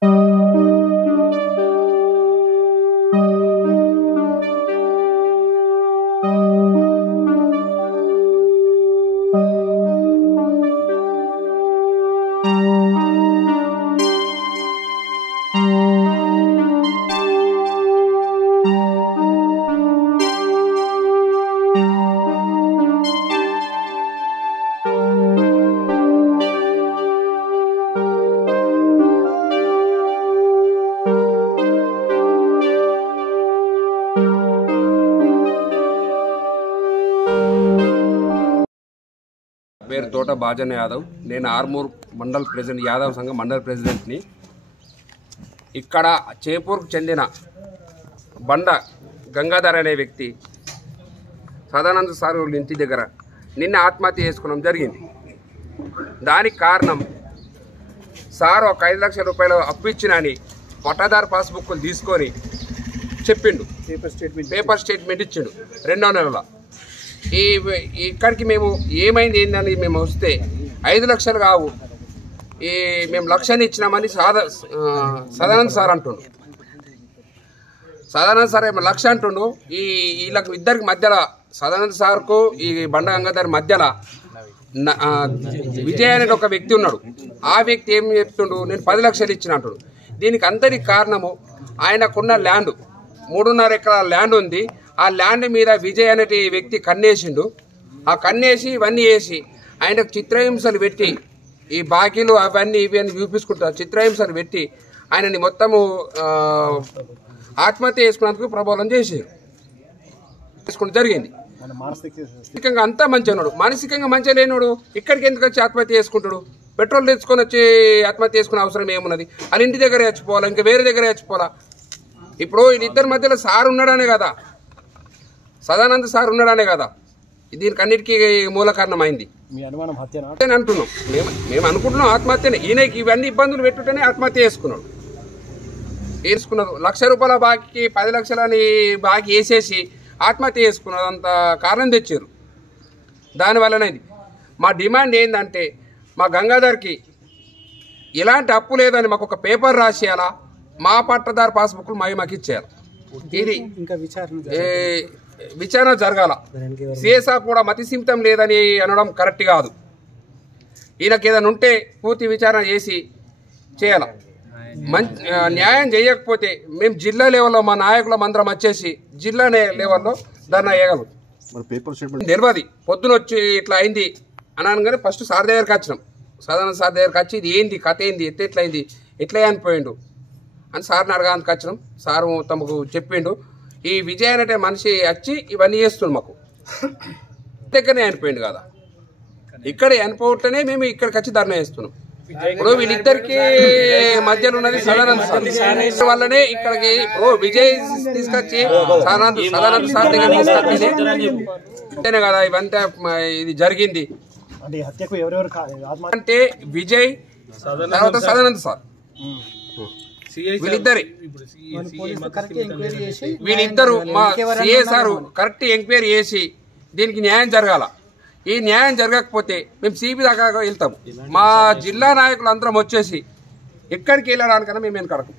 పేరు తోట బాజన్ యాదవ్. నేను ఆర్మూర్ మండల్ ప్రెసిడెంట్, యాదవ్ సంఘం మండల్ ప్రెసిడెంట్ని. ఇక్కడ చేపూర్కు చెందిన బండ గంగాధర్ అనే వ్యక్తి సదానంద సార్ ఇంటి దగ్గర నిన్న ఆత్మహత్య చేసుకోవడం జరిగింది. దానికి కారణం సార్ ఒక 5 లక్షల రూపాయలు అప్పు ఇచ్చినని పట్టాదారు పాస్బుక్లు తీసుకొని చెప్పిండు, పేపర్ స్టేట్మెంట్ ఇచ్చిండు 2వ నెలలో. ఇక్కడికి మేము ఏమైంది ఏందని మేము వస్తే 5 లక్షలు కావు, మేము 1 లక్షని ఇచ్చినామని సదానంద్ సార్ అంటుండు. సదానంద్ సార్ 1 లక్ష అంటుండు. వీళ్ళకి ఇద్దరికి మధ్యలో, సదానంద్ సార్కు ఈ బండ గంగాధర్ మధ్యలో విజయ్ అనే ఒక వ్యక్తి ఉన్నాడు. ఆ వ్యక్తి ఏం చెప్తుండు, నేను 10 లక్షలు ఇచ్చిన అంటుడు. దీనికి అందరికి కారణము ఆయనకున్న ల్యాండ్ 3.5 ఎకరాల ల్యాండ్ ఉంది. ఆ ల్యాండ్ మీద విజయ్ అనే వ్యక్తి కన్నేసిండు. ఆ కన్నేసి ఇవన్నీ వేసి ఆయనకు చిత్రహింసలు పెట్టి, ఈ బాకీలు అవన్నీ ఇవన్నీ చూపించుకుంటారు, చిత్రహింసలు పెట్టి ఆయనని మొత్తము ఆత్మహత్య చేసుకున్నందుకు ప్రబోధం చేసుకుంటూ జరిగింది. మానసికంగా అంతా మంచిగా ఉన్నాడు, మానసికంగా మంచిగా లేనివాడు ఇక్కడికి ఎందుకు వచ్చి ఆత్మహత్య చేసుకుంటాడు? పెట్రోల్ తెచ్చుకొని వచ్చి ఆత్మహత్య చేసుకునే అవసరం ఏమున్నది? వాళ్ళ ఇంటి దగ్గర చచ్చిపోవాలా, ఇంకా వేరే దగ్గర చచ్చిపోవాలా? ఇప్పుడు వీళ్ళిద్దరి మధ్యలో సార్ ఉన్నాడనే కదా, సదానంద సార్ ఉన్నాడనే కదా దీనికి అన్నిటికీ మూల కారణమైంది. అంటున్నాం మేము అనుకుంటున్నాం ఆత్మహత్యనే. ఈయనకి ఇవన్నీ ఇబ్బందులు పెట్టుటనే ఆత్మహత్య చేసుకున్నారు. 1 లక్ష రూపాయల బాకీకి 10 లక్షలని బాకీ వేసేసి ఆత్మహత్య చేసుకున్నారు. అంత కారణం తెచ్చారు. దానివల్లనే ఇది మా డిమాండ్ ఏంటంటే, మా గంగాధర్కి ఇలాంటి అప్పు లేదని మాకు ఒక పేపర్ రాసేయాలా, మా పట్టదారు పాస్బుక్లు మాకు ఇచ్చేయాలి. ఇది ఇంకా విచారణ జరగాల. సిఎస్ఆ కూడా మతి సిమితం లేదని అనడం కరెక్ట్ కాదు. ఈయనకి ఏదైనా ఉంటే పూర్తి విచారణ చేసి చేయాల. న్యాయం చేయకపోతే మేము జిల్లా లెవెల్లో మా నాయకుల మందరం వచ్చేసి జిల్లా లెవెల్లో ధర్నా చేయగలం. తెలియదు పొద్దున వచ్చి ఇట్లా అయింది అని అనగానే ఫస్ట్ సార్ దగ్గరికి వచ్చినాం. సదానంద సార్ దగ్గరికి వచ్చి ఇది ఏంది కథ ఏంది, ఎట్లయింది, ఎట్లా అనిపోయిండు అని సార్ని అడగానికి వచ్చినాం. సారు తమకు చెప్పిండు, ఈ విజయ్ అనే మనిషి వచ్చి ఇవన్నీ చేస్తుంది మాకు దగ్గరనే అనిపోయింది కదా, ఇక్కడ అనిపోవట్లనే మేము ఇక్కడికి వచ్చి ధర్నా చేస్తున్నాం. ఇప్పుడు వీళ్ళిద్దరికి మధ్యలో ఉన్నది సదానంద సార్ వల్లనే ఇక్కడికి విజయ్ తీసుకొచ్చి సదానంద సార్ దగ్గర తీసుకొచ్చి కదా ఇవంతా ఇది జరిగింది. అంటే విజయ్ తర్వాత సదానంద సార్ వీళ్ళిద్దరు మా సిఏ సారు కరెక్ట్ ఎంక్వైరీ చేసి దీనికి న్యాయం జరగాల. ఈ న్యాయం జరగకపోతే మేము సిబి దాకా వెళ్తాం. మా జిల్లా నాయకులు అందరం వచ్చేసి ఎక్కడికి వెళ్ళడానికన్నా మేము వెనకడకు.